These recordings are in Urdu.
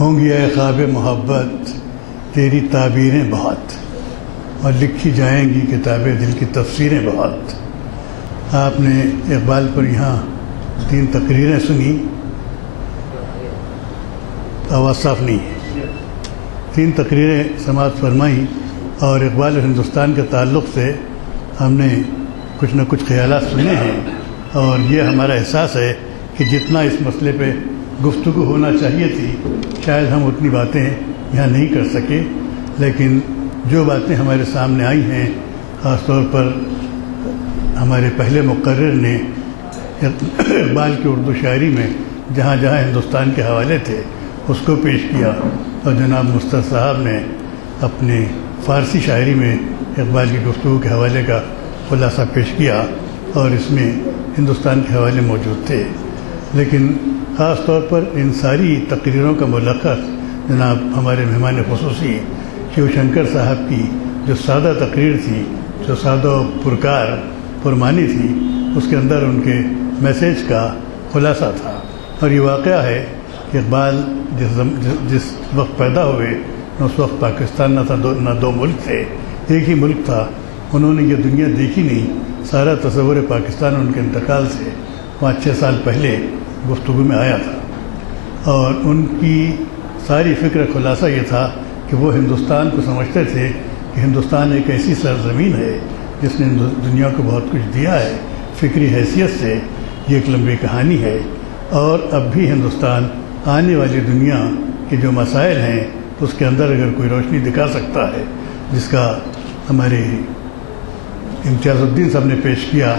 ہوں گی اے خواب محبت تیری تعبیریں بہت، اور لکھی جائیں گی کتابیں دل کی تفسیریں بہت۔ آپ نے اقبال پر یہاں 3 تقریریں سنی، آواز صاف نہیں ہے، 3 تقریریں سماعت فرمائیں، اور اقبال اور ہندوستان کے تعلق سے ہم نے کچھ نہ کچھ خیالات سنے ہیں، اور یہ ہمارا احساس ہے کہ جتنا اس مسئلے پہ گفتگو ہونا چاہیے تھی شاید ہم اتنی باتیں یہاں نہیں کر سکے، لیکن جو باتیں ہمارے سامنے آئی ہیں، خاص طور پر ہمارے پہلے مقرر نے اقبال کی اردو شاعری میں جہاں جہاں ہندوستان کے حوالے تھے اس کو پیش کیا، اور جناب مصطفیٰ صاحب نے اپنے فارسی شاعری میں اقبال کی گفتگو کے حوالے کا خلاصہ پیش کیا، اور اس میں ہندوستان کے حوالے موجود تھے۔ لیکن خاص طور پر ان ساری تقریروں کا ملخص جناب ہمارے مہمان خصوصی شیو شنکر صاحب کی جو سادہ تقریر تھی، جو سادہ و پرمانی تھی، اس کے اندر ان کے میسیج کا خلاصہ تھا۔ اور یہ واقعہ ہے کہ اقبال جس وقت پیدا ہوئے اس وقت پاکستان نہ 2 ملک تھے، ایک ہی ملک تھا۔ انہوں نے یہ دنیا دیکھی نہیں، سارا تصور پاکستان ان کے انتقال سے 5-6 سال پہلے گفتگو میں آیا تھا، اور ان کی ساری فکر خلاصہ یہ تھا کہ وہ ہندوستان کو سمجھتے تھے کہ ہندوستان ایک ایسی سرزمین ہے جس نے دنیا کو بہت کچھ دیا ہے فکری حیثیت سے، یہ ایک لمبی کہانی ہے، اور اب بھی ہندوستان آنے والی دنیا کے جو مسائل ہیں اس کے اندر اگر کوئی روشنی دکھا سکتا ہے، جس کا ہمارے امتیاز الدین صاحب نے پیش کیا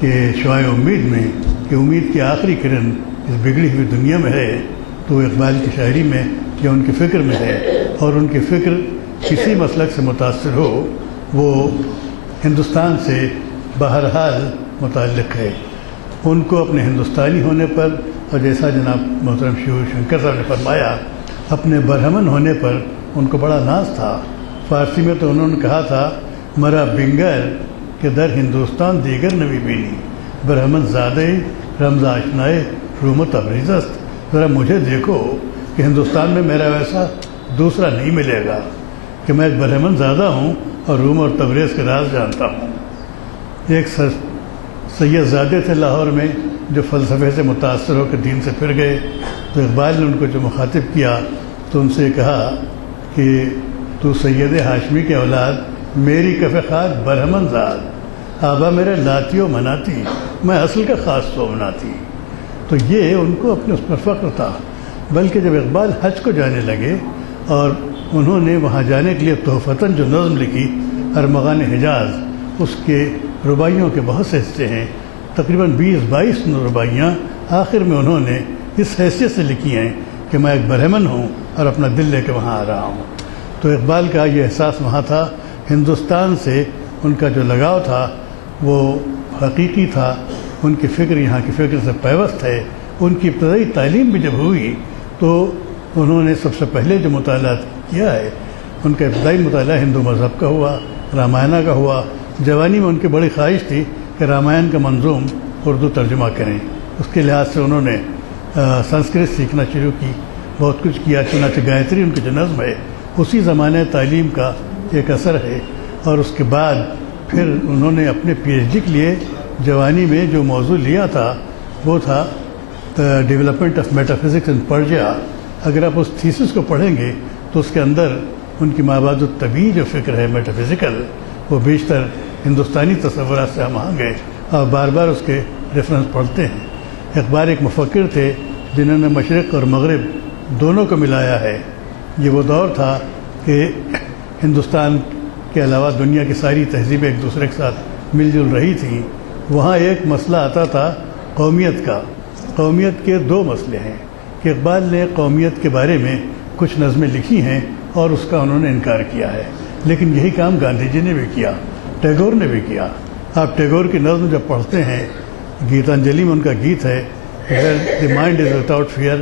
کہ شعاع امید میں کہ امید کی آخری کرن اس بگڑی ہوئی دنیا میں ہے، تو اقبال کی شاعری میں یا ان کی فکر میں ہے، اور ان کی فکر کسی مسلک سے متاثر ہو وہ ہندوستان سے بہرحال متعلق ہے۔ ان کو اپنے ہندوستانی ہونے پر، اور جیسا جناب محترم شیو شنکر صاحب نے فرمایا، اپنے برہمن ہونے پر ان کو بڑا ناز تھا۔ فارسی میں تو انہوں نے کہا تھا مرا بنگر کہ در ہندوستان دیگر نبی بینی، برہمن زادے رمز آشنائے روم و تبریز است، ذرا مجھے دیکھو کہ ہندوستان میں میرا ویسا دوسرا نہیں ملے گا کہ میں ایک برہمن زادہ ہوں اور روم اور تبریز کے راز جانتا ہوں۔ ایک سید زادے تھے لاہور میں جو فلسفے سے متاثر ہو کے دین سے پھر گئے، تو اقبال نے ان کو جو مخاطب کیا تو ان سے کہا کہ تو سید ہاشمی کے اولاد، میری کف خاک برہمن زاد، آبا میرے لاتی و مناتی، میں اصل کا خاص سومناتی۔ تو یہ ان کو اپنے اس پر فخر تھا۔ بلکہ جب اقبال حج کو جانے لگے اور انہوں نے وہاں جانے کے لیے تحفتاً جو نظم لکھی ارمغان حجاز، اس کے رباعیوں کے بہت سے حصے ہیں، تقریباً 20-22 رباعیاں آخر میں انہوں نے اس حیثیت سے لکھی ہیں کہ میں ایک برہمن ہوں اور اپنا دل لے کے وہاں آ رہا ہوں۔ تو اقبال کا یہ احساس وہاں تھا، ہندوستان سے ان کا جو لگاؤ تھا وہ حقیقی تھا، ان کی فکر یہاں کی فکر سے پیوست ہے۔ ان کی ابتدائی تعلیم بھی جب ہوئی تو انہوں نے سب سے پہلے جو مطالعہ کیا ہے، ان کا ابتدائی مطالعہ ہندو مذہب کا ہوا، رامائنہ کا ہوا۔ جوانی میں ان کی بڑی خواہش تھی کہ رامائن کا منظوم اردو ترجمہ کریں، اس کے لحاظ سے انہوں نے سنسکرت سیکھنا شروع کی، بہت کچھ کیا۔ چنانچہ گایتری ان کی جو نظم ہے اسی زمانے تعلیم کا ایک اثر ہے، اور اس کے بعد پھر انہوں نے اپنے پی ایچ ڈی کے لیے جوانی میں جو موضوع لیا تھا وہ تھا development of meta physics in پرجیا۔ اگر آپ اس تھیسس کو پڑھیں گے تو اس کے اندر ان کی مابعد الطبیع جو فکر ہے میٹا فزیکل، وہ بیشتر ہندوستانی تصورات سے ہم آہنگ ہے، اور بار بار اس کے ریفرنس پڑھتے ہیں۔ اقبال ایک مفکر تھے جنہوں نے مشرق اور مغرب دونوں کو ملایا ہے۔ یہ وہ دور تھا کہ ہندوستان کے علاوہ دنیا کی ساری تہذیبیں ایک دوسرے کے ساتھ مل جل رہی تھیں۔ وہاں ایک مسئلہ آتا تھا قومیت کا۔ قومیت کے 2 مسئلے ہیں کہ اقبال نے قومیت کے بارے میں کچھ نظمیں لکھی ہیں اور اس کا انہوں نے انکار کیا ہے، لیکن یہی کام گاندھی جی نے بھی کیا، ٹیگور نے بھی کیا۔ آپ ٹیگور کی نظم جب پڑھتے ہیں، گیتانجلی میں ان کا گیت ہے where the mind is without fear,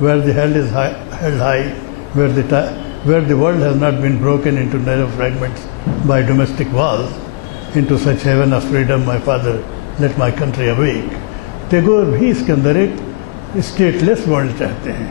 where the head is held high, where the world has not been broken into narrow fragments by domestic walls, into such heaven of freedom, my father, let my country awake۔ Tagore بھی اس کے اندر ایک اسٹیٹ لیس ورلڈ چاہتے ہیں،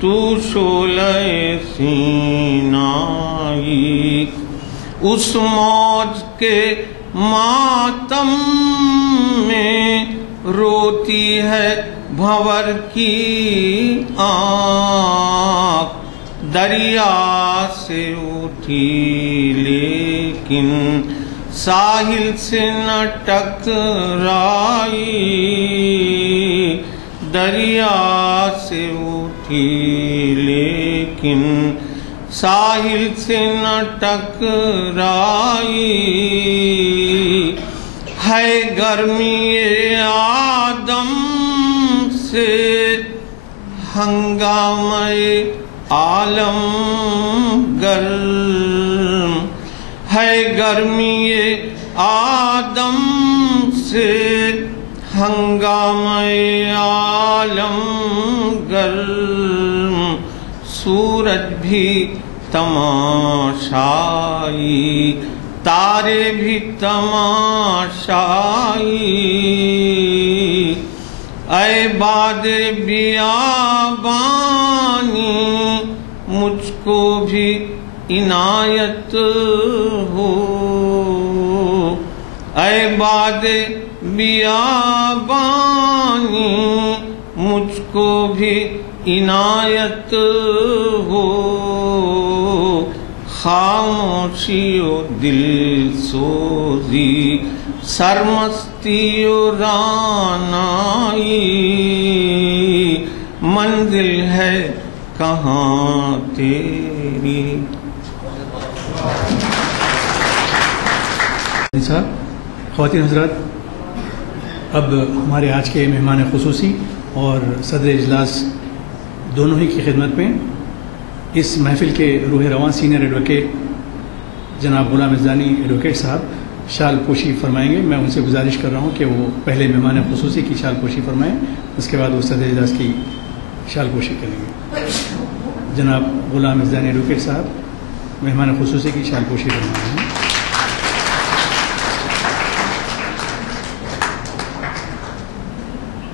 تو شعلہ سینائی، اس موج کے ماتم میں روتی ہے بھنور کی آنکھ، دریا سے اٹھی لیکن ساحل سے نہ ٹکرائی، دریا سے اٹھی لیکن ساحل سے نہ ٹکرائی، ہے گرمی آدم سے ہنگامہ عالم گرم، ہے گرمی آدم سے ہنگامہ عالم گرم، سورج بھی تماشائی، تارے بھی تماشائی، اے باد بیابانی مجھ کو بھی عنایت ہو، اے باد بیابانی مجھ کو بھی عنایت ہو، خاموشی و دل سوزی، سرمستی و رانائی، منزل ہے کہاں تیری۔ صاحب، خواتین حضرات، اب ہمارے آج کے مہمان خصوصی اور صدر اجلاس دونوں ہی کی خدمت میں اس محفل کے روح رواں سینئر ایڈوکیٹ جناب غلام عزانی ایڈوکیٹ صاحب شال پوشی فرمائیں گے۔ میں ان سے گزارش کر رہا ہوں کہ وہ پہلے مہمان خصوصی کی شال پوشی فرمائیں، اس کے بعد وہ صدر اجلاس کی شال پوشی کریں گے۔ جناب غلام عزانی ایڈوکیٹ صاحب مہمان خصوصی کی شال پوشی فرمائیں گے۔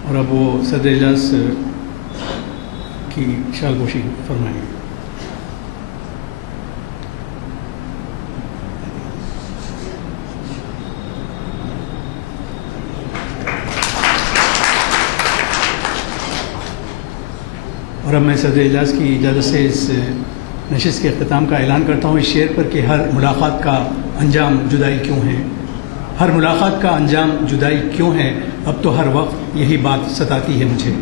اور اب وہ صدر اجلاس کی شال پوشی فرمائیں گے۔ اور اب میں صدر اجلاس کی اجازت سے اس نشست کے اختتام کا اعلان کرتا ہوں اس شعر پر کہ ہر ملاقات کا انجام جدائی کیوں ہے، ہر ملاقات کا انجام جدائی کیوں ہے، اب تو ہر وقت یہی بات ستاتی ہے مجھے۔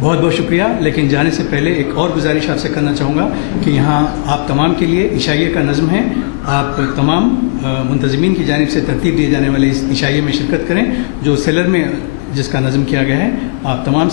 بہت بہت شکریہ، لیکن جانے سے پہلے ایک اور گزارش آپ سے کرنا چاہوں گا کہ یہاں آپ تمام کے لیے عشائیہ کا نظم ہے، آپ تمام منتظمین کی جانب سے ترتیب دیے جانے والے اس عشائیہ میں شرکت کریں جو سیلر میں جس کا نظم کیا گیا ہے۔ آپ تمام